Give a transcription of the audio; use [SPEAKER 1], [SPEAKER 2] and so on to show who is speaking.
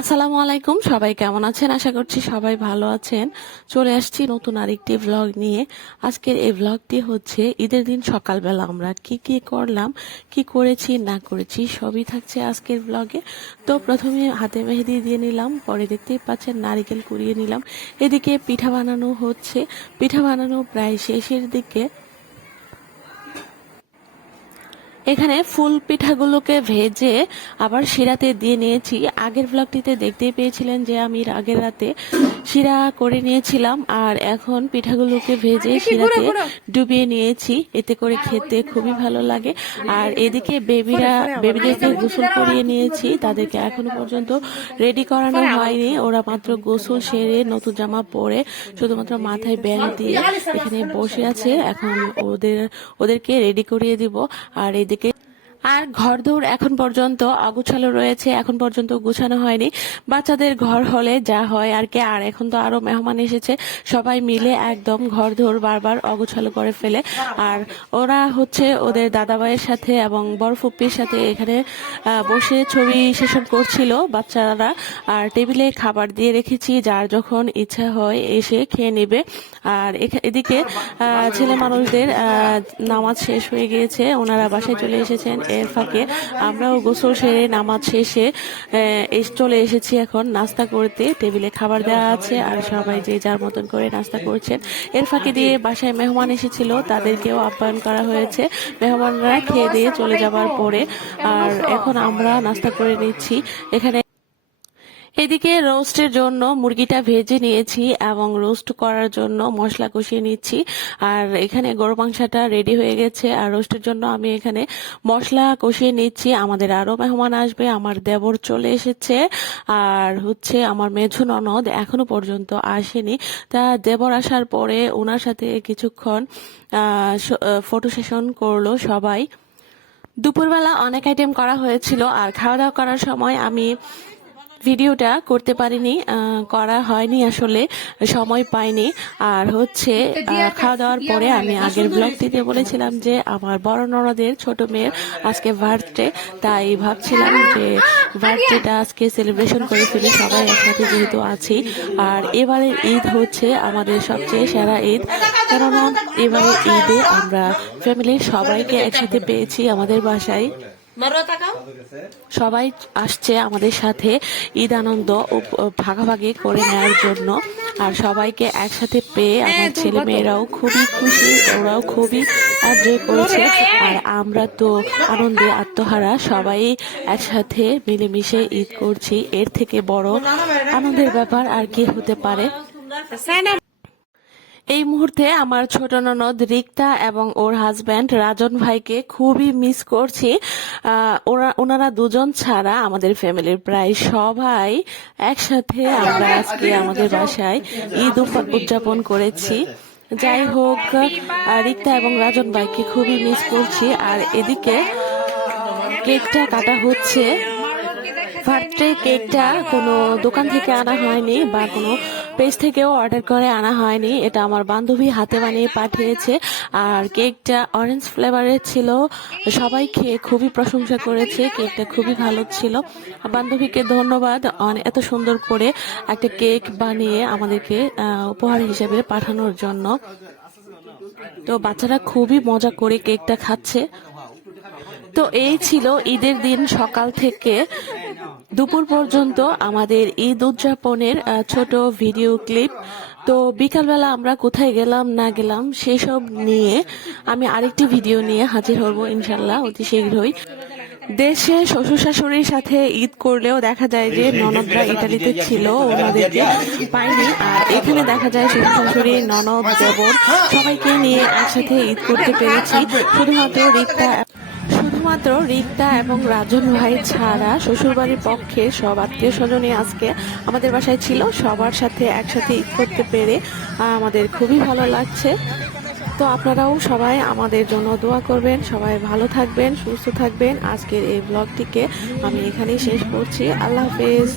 [SPEAKER 1] আসসালামু আলাইকুম, সবাই কেমন আছেন? আশা করছি সবাই ভালো আছেন। চলে আসছি নতুন আরেকটি ভ্লগ নিয়ে। আজকের এই ভ্লগটি হচ্ছে ঈদের দিন সকালবেলা আমরা কি কি করলাম, কি করেছি, না করেছি, সবই থাকছে আজকের ভ্লগে তো প্রথমে হাতে মেহেদি দিয়ে নিলাম, পরে দেখতেই পাচ্ছেন নারিকেল কুড়িয়ে নিলাম। এদিকে পিঠা বানানো হচ্ছে। পিঠা বানানো প্রায় শেষের দিকে এখানে ফুল পিঠাগুলোকে ভেজে আবার শিরাতে দিয়ে নিয়েছি। আগের ব্লগটিতে দেখতেই পেয়েছিলেন যে আমি আগের রাতে শিরা করে নিয়েছিলাম আর এখন পিঠাগুলোকে ভেজে শিরাতে ডুবিয়ে নিয়েছি। এতে করে খেতে খুবই ভালো লাগে। আর এদিকে বেবিরা বেবিদেরকে গোসল করিয়ে নিয়েছি। তাদেরকে এখনও পর্যন্ত রেডি করানো হয়নি। ওরা মাত্র গোসল সেরে নতুন জামা পরে শুধুমাত্র মাথায় ব্যাগ দিয়ে এখানে বসে আছে। এখন ওদের ওদেরকে রেডি করিয়ে দিব। আর এদিকে que আর ঘর দৌড় এখন পর্যন্ত অগুছালো রয়েছে, এখন পর্যন্ত গুছানো হয়নি। বাচ্চাদের ঘর হলে যা হয় আর কি, আর এখন তো আরও মেহমান এসেছে। সবাই মিলে একদম ঘর দৌড় বারবার অগুছালো করে ফেলে। আর ওরা হচ্ছে ওদের দাদাভাইয়ের সাথে এবং বড় ফুপ্পির সাথে এখানে বসে ছবি সেশন করছিল বাচ্চারা। আর টেবিলে খাবার দিয়ে রেখেছি, যার যখন ইচ্ছা হয় এসে খেয়ে নেবে। আর এদিকে ছেলে মানুষদের নামাজ শেষ হয়ে গিয়েছে। ওনারা বাসায় চলে এসেছেন। এর ফাঁকে আমরাও গোসল সেরে, নামাজ শেষে চলে এসেছি এখন নাস্তা করতে। টেবিলে খাবার দেওয়া আছে আর সবাই যে যার মতন করে নাস্তা করছেন। এর ফাঁকে দিয়ে বাসায় মেহমান এসেছিল, তাদেরকেও আপ্যায়ন করা হয়েছে। মেহমানরা খেয়ে দিয়ে চলে যাবার পরে আর এখন আমরা নাস্তা করে নিচ্ছি। এখানে এদিকে রোস্টের জন্য মুরগিটা ভেজে নিয়েছি এবং রোস্ট করার জন্য মশলা কষিয়ে নিচ্ছি। আর এখানে গরু মাংসটা রেডি হয়ে গেছে। আর রোস্টের জন্য আমি এখানে মশলা কষিয়ে নিচ্ছি। আমাদের আরও মেহমান আসবে। আমার দেবর চলে এসেছে। আর হচ্ছে আমার মেঝু ননদ এখনও পর্যন্ত আসেনি। তা দেবর আসার পরে ওনার সাথে কিছুক্ষণ ফটো সেশন করল সবাই। দুপুরবেলা অনেক আইটেম করা হয়েছিল। আর খাওয়া দাওয়া করার সময় আমি ভিডিওটা করতে পারিনি করা হয়নি আসলে সময় পাইনি। আর হচ্ছে খাওয়া দাওয়ার পরে আমি আগের ব্লগটিতে বলেছিলাম যে আমার বড় ননদের ছোট মেয়ের আজকে বার্থডে তাই ভাবছিলাম যে বার্থডেটা আজকে সেলিব্রেশন করে ফেলি সবাই একসাথে যেহেতু আছি। আর এবারে ঈদ হচ্ছে আমাদের সবচেয়ে সেরা ঈদ। কেননা এবারে ঈদে আমরা ফ্যামিলির সবাইকে একসাথে পেয়েছি আমাদের বাসায়। সবাই আসছে আমাদের সাথে ঈদ আনন্দ ভাগাভাগি করে নেওয়ার জন্য। আর সবাইকে একসাথে পেয়ে আমার ছেলে মেয়েরাও খুবই খুশি ওরাও খুবই এনজয় করেছে। আর আমরা তো আনন্দে আত্মহারা সবাই একসাথে মিলেমিশে ঈদ করছি। এর থেকে বড় আনন্দের ব্যাপার আর কি হতে পারে। এই মুহূর্তে আমার ছোট ননদ রিক্তা এবং ওর হাজব্যান্ড রাজন ভাইকে খুবই মিস করছি। ওরা, ওনারা দুজন ছাড়া আমাদের ফ্যামিলির প্রায় সবাই একসাথে আমরা আজকে আমাদের বাসায় ঈদ উদযাপন করেছি। যাই হোক রিক্তা এবং রাজন ভাইকে খুবই মিস করছি। আর এদিকে কেকটা কাটা হচ্ছে। বার্থডে কেকটা কোনো দোকান থেকে আনা হয়নি বা কোনো পেজ থেকেও অর্ডার করে আনা হয়নি। এটা আমার বান্ধবী হাতে বানিয়ে পাঠিয়েছে। আর কেকটা অরেঞ্জ ফ্লেভারের ছিল। সবাই খেয়ে খুবই প্রশংসা করেছে। কেকটা খুবই ভালো ছিল। বান্ধবীকে ধন্যবাদ এত সুন্দর করে একটা কেক বানিয়ে আমাদেরকে উপহার হিসেবে পাঠানোর জন্য। তো বাচ্চারা খুবই মজা করে কেকটা খাচ্ছে। তো এই ছিল ঈদের দিন সকাল থেকে। দুপুর পর্যন্ত আমাদের ঈদ উদযাপনের ছোট ভিডিও ক্লিপ। তো বিকালবেলা আমরা কোথায় গেলাম, না গেলাম, সেসব নিয়ে আমি আরেকটি ভিডিও নিয়ে হাজির হব ইনশাল্লাহ অতি শীঘ্রই। দেশে শ্বশুর শাশুড়ির সাথে ঈদ করলেও দেখা যায় যে ননদরা ইটালিতে ছিল, ওনাদেরকে পাইনি আর এখানে দেখা যায় শ্বশুর শাশুড়ি ননদ, দেবর সবাইকে নিয়ে একসাথে ঈদ করতে পেরেছি। শুধুমাত্র রিক্তা শুধুমাত্র রিক্তা এবং রাজন ভাই ছাড়া শ্বশুরবাড়ির পক্ষে সব আত্মীয় স্বজনই আজকে আমাদের বাসায় ছিল। সবার সাথে একসাথে ঈদ করতে পেরে আমাদের খুবই ভালো লাগছে। তো আপনারাও সবাই আমাদের জন্য দোয়া করবেন, সবাই ভালো থাকবেন, সুস্থ থাকবেন। আজকের এই ব্লগটিকে আমি এখানেই শেষ করছি। আল্লাহ হাফেজ।